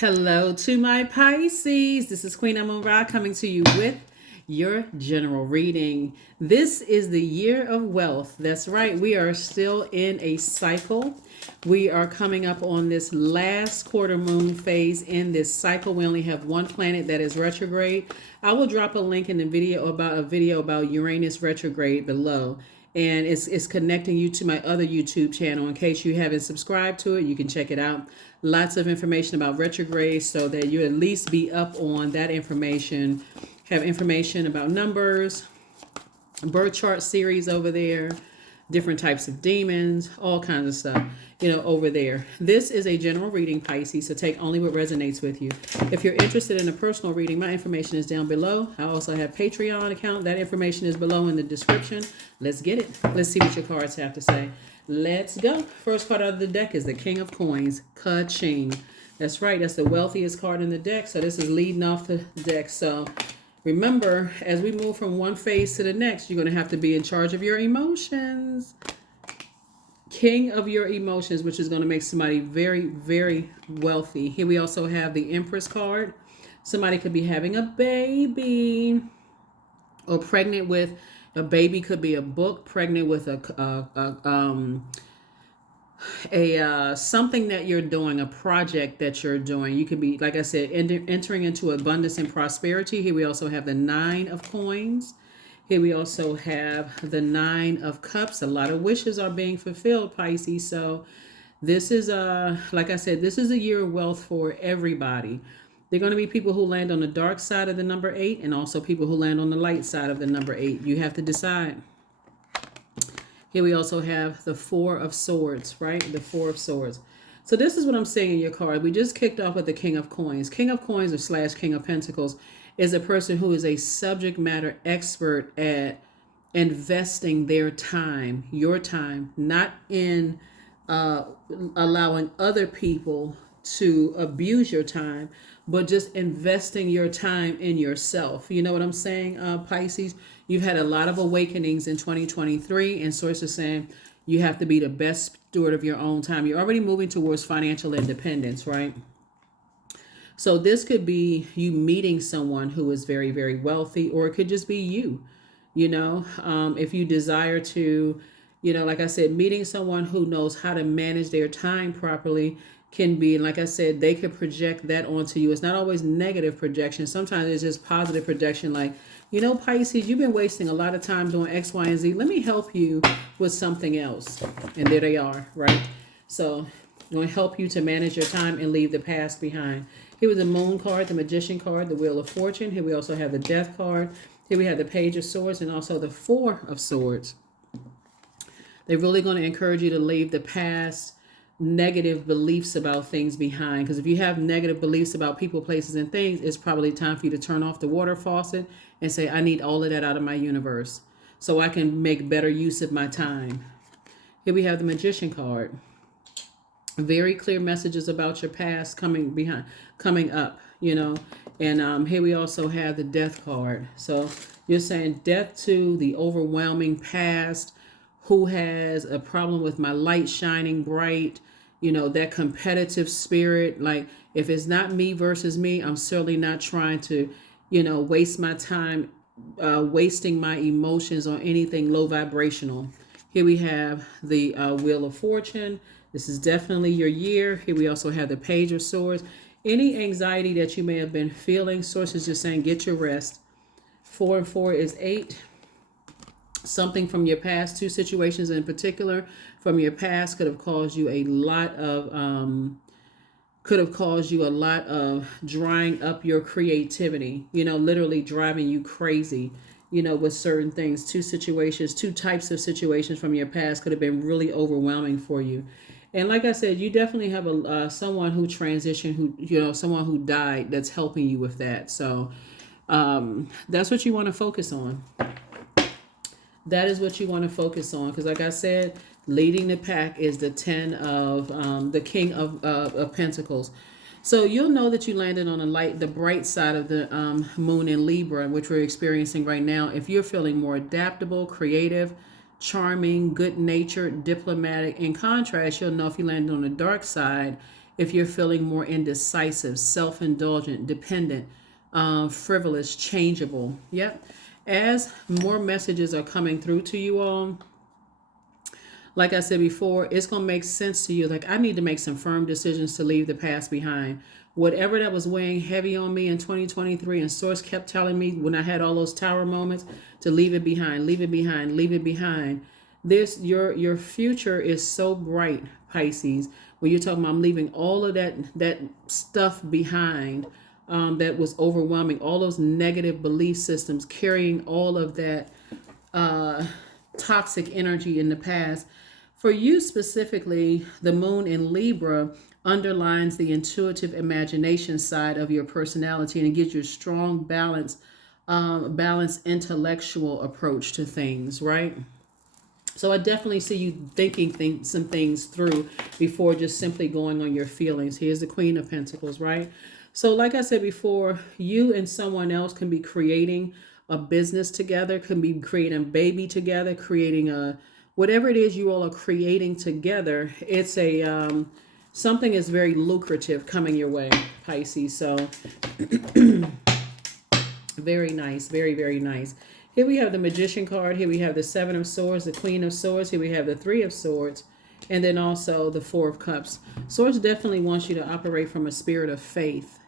Hello to my Pisces. This is Queen Amun Ra coming to you with your general reading. This is the year of wealth. That's right. We are still in a cycle. We are coming up on this last quarter moon phase in this cycle. We only have one planet that is retrograde. I will drop a link in the video about Uranus retrograde below. And it's connecting you to my other YouTube channel. In case you haven't subscribed to it, you can check it out. Lots of information about retrograde so that you at least be up on that information. Have information about numbers, birth chart series over there, different types of demons, all kinds of stuff, over there. This is a general reading, Pisces, so take only what resonates with you. If you're interested in a personal reading, my information is down below. I also have Patreon account. That information is below in the description. Let's get it. Let's see what your cards have to say. Let's go. First card out of the deck is the King of Coins. Ka-ching. That's right. That's the wealthiest card in the deck. So this is leading off the deck. So remember, as we move from one phase to the next, you're going to have to be in charge of your emotions. King of your emotions, which is going to make somebody very, very wealthy. Here we also have the Empress card. Somebody could be having a baby or pregnant with a baby. Could be a book, pregnant with something that you're doing, a project that you're doing. You could be, like I said, entering into abundance and prosperity. Here we also have the Nine of Coins. Here we also have the Nine of Cups. A lot of wishes are being fulfilled, Pisces. So this is like I said, this is a year of wealth for everybody. There are going to be people who land on the dark side of the number 8 and also people who land on the light side of the number 8. You have to decide. Here we also have the Four of Swords, right? The Four of Swords. So this is what I'm seeing in your card. We just kicked off with the King of Coins. King of Coins or / King of Pentacles is a person who is a subject matter expert at investing their time, your time, not in allowing other people to abuse your time, but just investing your time in yourself. You know what I'm saying, Pisces? You've had a lot of awakenings in 2023, and sources saying you have to be the best steward of your own time. You're already moving towards financial independence, right? So this could be you meeting someone who is very, very wealthy, or it could just be you, if you desire to, like I said, meeting someone who knows how to manage their time properly can be, like I said, they could project that onto you. It's not always negative projection. Sometimes it's just positive projection. Like, Pisces, you've been wasting a lot of time doing X, Y, and Z. Let me help you with something else. And there they are, right? So I'm going to help you to manage your time and leave the past behind. Here was the Moon card, the Magician card, the Wheel of Fortune. Here we also have the Death card. Here we have the Page of Swords and also the Four of Swords. They're really going to encourage you to leave the past negative beliefs about things behind. Because if you have negative beliefs about people, places, and things, it's probably time for you to turn off the water faucet and say, I need all of that out of my universe so I can make better use of my time. Here we have the Magician card. Very clear messages about your past coming up, And here we also have the Death card. So you're saying death to the overwhelming past, who has a problem with my light shining bright, that competitive spirit. Like, if it's not me versus me, I'm certainly not trying to, waste my time, wasting my emotions on anything low vibrational. Here we have the Wheel of Fortune. This is definitely your year. Here we also have the Page of Swords. Any anxiety that you may have been feeling, sources just saying get your rest. 4 and 4 is 8. Something from your past, 2 situations in particular from your past could have caused you a lot of drying up your creativity, literally driving you crazy, with certain things. 2 situations, 2 types of situations from your past could have been really overwhelming for you. And like I said, you definitely have someone who transitioned, someone who died that's helping you with that. So that's what you want to focus on. That is what you want to focus on, because like I said, leading the pack is the the King of Pentacles. So you'll know that you landed on the bright side of the moon in Libra, which we're experiencing right now. If you're feeling more adaptable, creative, charming, good-natured, diplomatic. In contrast, you'll know if you landed on the dark side if you're feeling more indecisive, self-indulgent, dependent, frivolous, changeable. Yep. As more messages are coming through to you all, like I said before, it's going to make sense to you. Like, I need to make some firm decisions to leave the past behind. Whatever that was weighing heavy on me in 2023, and Source kept telling me when I had all those tower moments to leave it behind, leave it behind, leave it behind. Your future is so bright, Pisces. When you're talking about I'm leaving all of that stuff behind, that was overwhelming, all those negative belief systems, carrying all of that toxic energy in the past. For you specifically, the moon in Libra underlines the intuitive imagination side of your personality, and it gives you a strong balanced intellectual approach to things, right? So I definitely see you thinking some things through before just simply going on your feelings. Here's the Queen of Pentacles, right? So like I said before, you and someone else can be creating a business together, can be creating a baby together, creating a whatever it is you all are creating together. It's a something is very lucrative coming your way, Pisces. So very nice, very, very nice. Here we have the Magician card. Here we have the Seven of Swords, the Queen of Swords. Here we have the Three of Swords, and then also the Four of Cups. Swords definitely wants you to operate from a spirit of faith,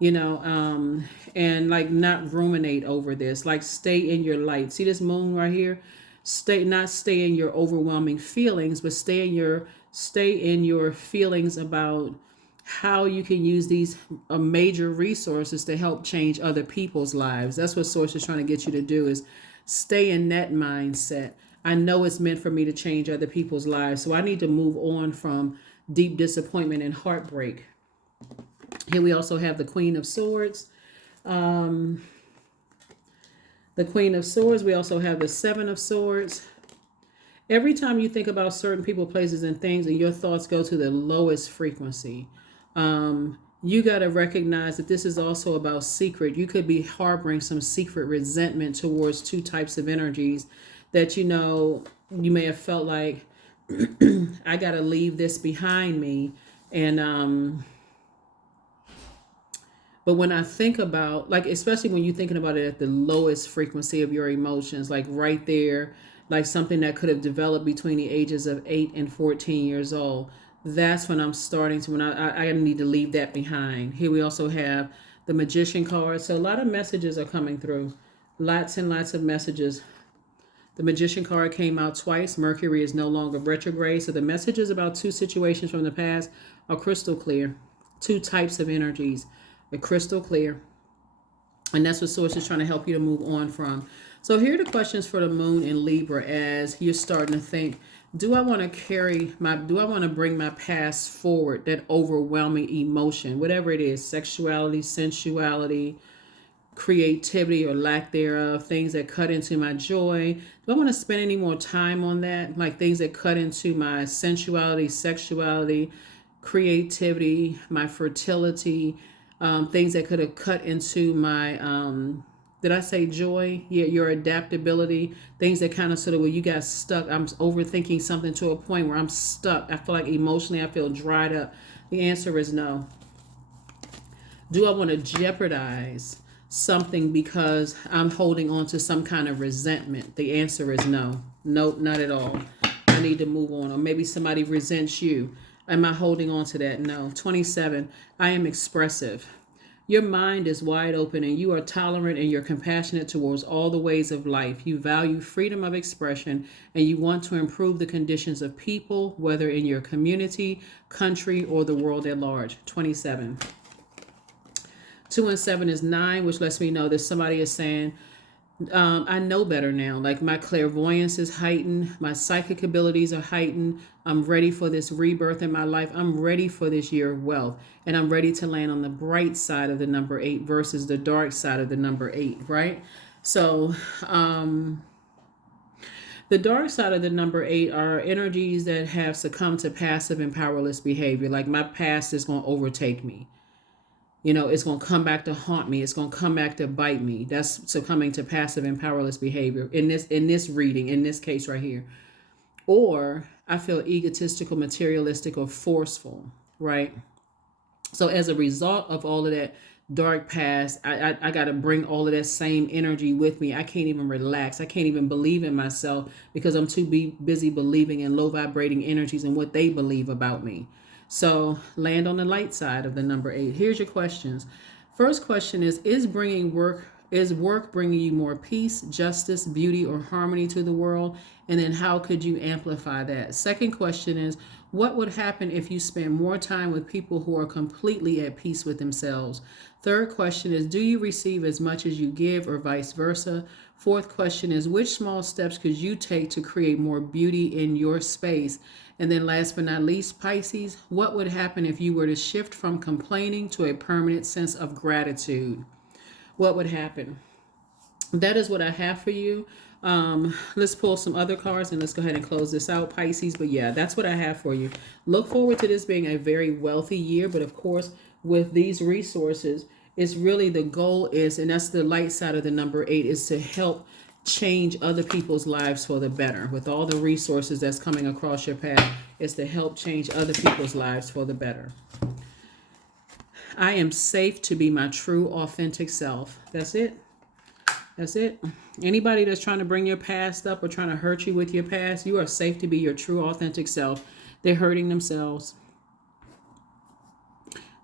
and like not ruminate over this. Like stay in your light. See this moon right here? Stay in your overwhelming feelings, but stay in your feelings about how you can use these major resources to help change other people's lives. That's what Source is trying to get you to do, is stay in that mindset. I know it's meant for me to change other people's lives, so I need to move on from deep disappointment and heartbreak. Here we also have the Queen of Swords. The Queen of Swords. We also have the Seven of Swords. Every time you think about certain people, places, and things, and your thoughts go to the lowest frequency, you got to recognize that this is also about secret. You could be harboring some secret resentment towards two types of energies that, you may have felt like, I got to leave this behind me. And, but when I think about, like, especially when you're thinking about it at the lowest frequency of your emotions, like right there, like something that could have developed between the ages of 8 and 14 years old, that's when I'm starting to, when I need to leave that behind. Here we also have the Magician card. So a lot of messages are coming through. Lots and lots of messages. The Magician card came out twice. Mercury is no longer retrograde. So the messages about two situations from the past are crystal clear. Two types of energies are crystal clear. And that's what Source is trying to help you to move on from. So here are the questions for the moon in Libra as you're starting to think, do I want to bring my past forward, that overwhelming emotion, whatever it is, sexuality, sensuality, creativity or lack thereof, things that cut into my joy. Do I want to spend any more time on that? Like things that cut into my sensuality, sexuality, creativity, my fertility, things that could have cut into my, did I say joy? Yeah, your adaptability, things that kind of sort of where you got stuck. I'm overthinking something to a point where I'm stuck. I feel like emotionally I feel dried up. The answer is no. Do I want to jeopardize something because I'm holding on to some kind of resentment? The answer is no. Nope, not at all. I need to move on. Or maybe somebody resents you. Am I holding on to that? No. 27, I am expressive. Your mind is wide open and you are tolerant and you're compassionate towards all the ways of life. You value freedom of expression and you want to improve the conditions of people, whether in your community, country, or the world at large. 27. 2 and 7 is 9, which lets me know that somebody is saying, I know better now. Like my clairvoyance is heightened. My psychic abilities are heightened. I'm ready for this rebirth in my life. I'm ready for this year of wealth. And I'm ready to land on the bright side of the number 8 versus the dark side of the number 8, right? So the dark side of the number 8 are energies that have succumbed to passive and powerless behavior. Like my past is going to overtake me. It's going to come back to haunt me. It's going to come back to bite me. That's succumbing to passive and powerless behavior in this reading, in this case right here. Or I feel egotistical, materialistic, or forceful. right? So as a result of all of that dark past, I got to bring all of that same energy with me. I can't even relax. I can't even believe in myself because I'm too busy believing in low vibrating energies and what they believe about me. So land on the light side of the number 8. Here's your questions. First question is work bringing you more peace, justice, beauty, or harmony to the world? And then how could you amplify that? Second question is, what would happen if you spend more time with people who are completely at peace with themselves? Third question is, do you receive as much as you give or vice versa? Fourth question is, which small steps could you take to create more beauty in your space? And then last but not least, Pisces, what would happen if you were to shift from complaining to a permanent sense of gratitude? What would happen? That is what I have for you. Let's pull some other cards and let's go ahead and close this out, Pisces. But yeah, that's what I have for you. Look forward to this being a very wealthy year. But of course, with these resources, it's really the goal is, and that's the light side of the number 8, is to help change other people's lives for the better. With all the resources that's coming across your path, is to help change other people's lives for the better. I am safe to be my true, authentic self. That's it. That's it. Anybody that's trying to bring your past up or trying to hurt you with your past, you are safe to be your true, authentic self. They're hurting themselves.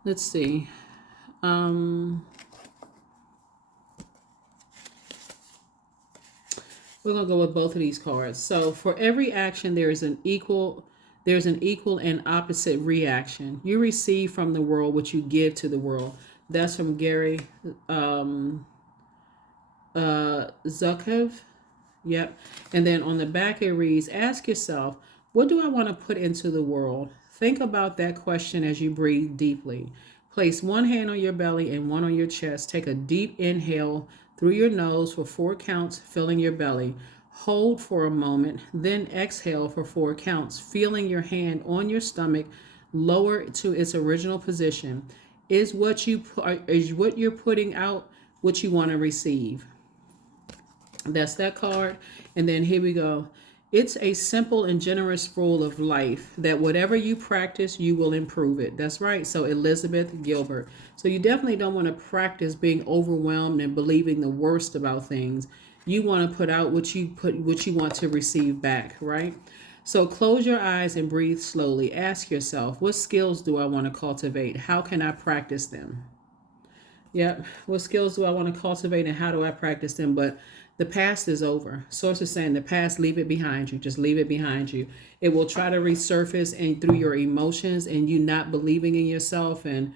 Let's see. We're going to go with both of these cards. So for every action, there's an equal and opposite reaction. You receive from the world what you give to the world. That's from Gary Zukov. Yep. And then on the back it reads, ask yourself, what do I want to put into the world? Think about that question as you breathe deeply. Place one hand on your belly and one on your chest. Take a deep inhale through your nose for 4 counts, filling your belly. Hold for a moment, then exhale for 4 counts, feeling your hand on your stomach lower to its original position. Is what you're putting out what you want to receive? That's that card. And then here we go. It's a simple and generous rule of life that whatever you practice, you will improve it. That's right. So Elizabeth Gilbert. So you definitely don't want to practice being overwhelmed and believing the worst about things. You want to put out what you want to receive back, right? So close your eyes and breathe slowly. Ask yourself, what skills do I want to cultivate? How can I practice them? Yep. What skills do I want to cultivate and how do I practice them? But the past is over. Source is saying the past, leave it behind you. Just leave it behind you. It will try to resurface and through your emotions and you not believing in yourself, and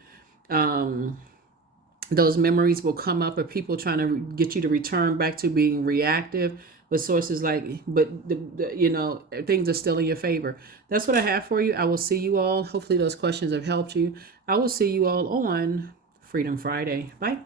those memories will come up of people trying to get you to return back to being reactive. But sources things are still in your favor. That's what I have for you. I will see you all. Hopefully those questions have helped you. I will see you all on Freedom Friday. Bye.